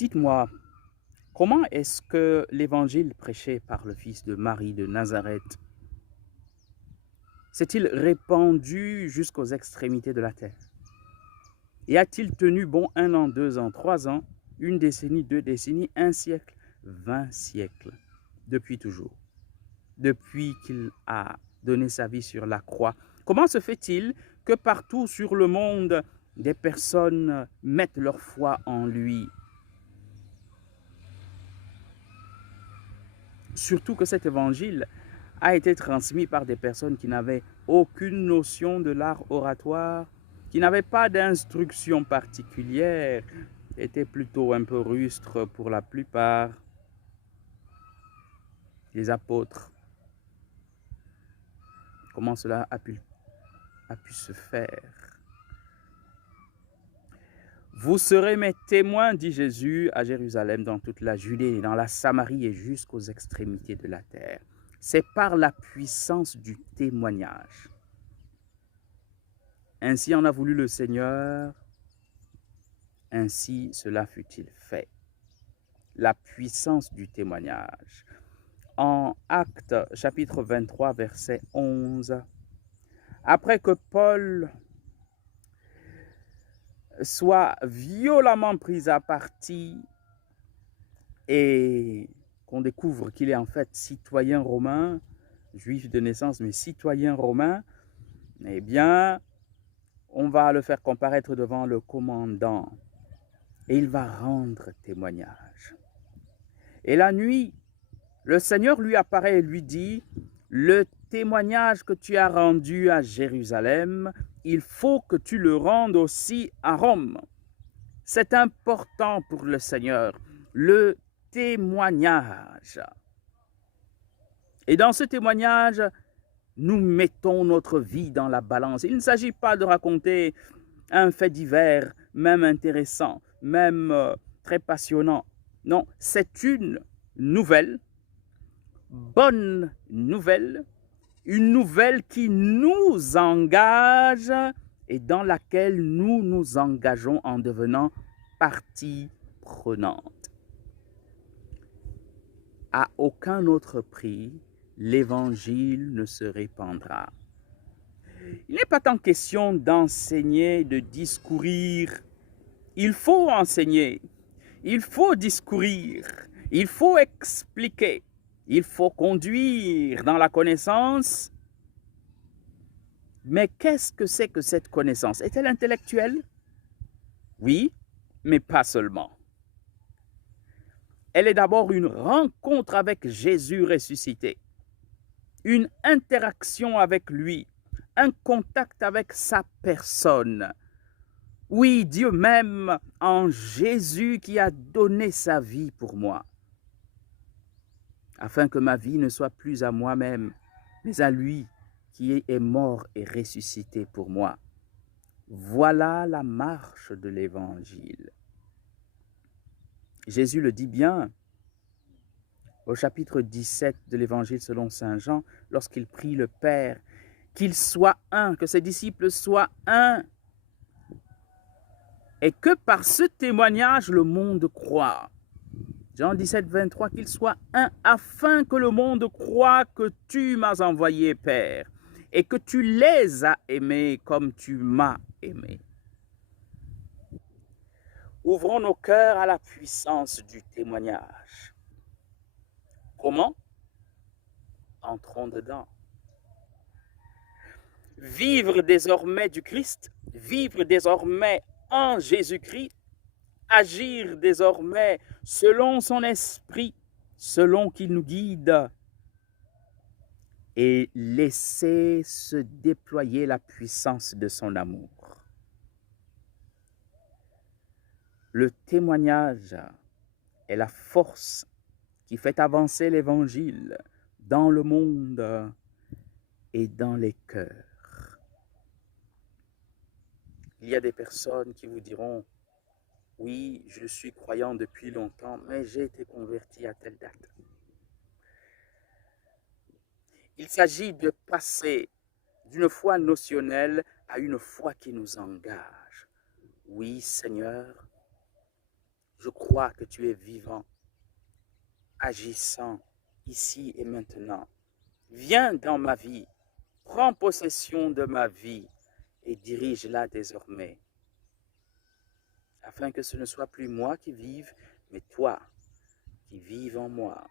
Dites-moi, comment est-ce que l'évangile prêché par le fils de Marie de Nazareth s'est-il répandu jusqu'aux extrémités de la terre? Et a-t-il tenu bon 1 an, 2 ans, 3 ans, 1 décennie, 2 décennies, 1 siècle, 20 siècles, depuis toujours, depuis qu'il a donné sa vie sur la croix? Comment se fait-il que partout sur le monde, des personnes mettent leur foi en lui? Surtout que cet évangile a été transmis par des personnes qui n'avaient aucune notion de l'art oratoire, qui n'avaient pas d'instruction particulière, étaient plutôt un peu rustres pour la plupart. Les apôtres, comment cela a pu se faire? Vous serez mes témoins, dit Jésus, à Jérusalem, dans toute la Judée, dans la Samarie et jusqu'aux extrémités de la terre. C'est par la puissance du témoignage. Ainsi en a voulu le Seigneur, ainsi cela fut-il fait. La puissance du témoignage. En Actes chapitre 23, verset 11, après que Paul soit violemment pris à partie et qu'on découvre qu'il est en fait citoyen romain, juif de naissance, mais citoyen romain, eh bien, on va le faire comparaître devant le commandant et il va rendre témoignage. Et la nuit, le Seigneur lui apparaît et lui dit, le témoignage que tu as rendu à Jérusalem, il faut que tu le rendes aussi à Rome. C'est important pour le Seigneur, le témoignage. Et dans ce témoignage, nous mettons notre vie dans la balance. Il ne s'agit pas de raconter un fait divers, même intéressant, même très passionnant. Non, c'est une nouvelle, bonne nouvelle, une nouvelle qui nous engage et dans laquelle nous nous engageons en devenant partie prenante. À aucun autre prix, l'évangile ne se répandra. Il n'est pas tant question d'enseigner, de discourir. Il faut enseigner, il faut discourir, il faut expliquer, il faut conduire dans la connaissance. Mais qu'est-ce que c'est que cette connaissance? Est-elle intellectuelle? Oui, mais pas seulement. Elle est d'abord une rencontre avec Jésus ressuscité, une interaction avec lui, un contact avec sa personne. Oui, Dieu m'aime en Jésus qui a donné sa vie pour moi, afin que ma vie ne soit plus à moi-même, mais à lui qui est mort et ressuscité pour moi. Voilà la marche de l'Évangile. Jésus le dit bien au chapitre 17 de l'Évangile selon saint Jean, lorsqu'il prie le Père, qu'il soit un, que ses disciples soient un, et que par ce témoignage, le monde croit. Jean 17, 23, qu'il soit un, afin que le monde croit que tu m'as envoyé, Père, et que tu les as aimés comme tu m'as aimé. Ouvrons nos cœurs à la puissance du témoignage. Comment? Entrons dedans. Vivre désormais du Christ, vivre désormais en Jésus-Christ, agir désormais selon son esprit, selon qu'il nous guide, et laisser se déployer la puissance de son amour. Le témoignage est la force qui fait avancer l'Évangile dans le monde et dans les cœurs. Il y a des personnes qui vous diront, oui, je suis croyant depuis longtemps, mais j'ai été converti à telle date. Il s'agit de passer d'une foi notionnelle à une foi qui nous engage. Oui, Seigneur, Je crois que tu es vivant, agissant ici et maintenant. Viens dans ma vie, prends possession de ma vie et dirige-la désormais, afin que ce ne soit plus moi qui vive, mais toi qui vives en moi.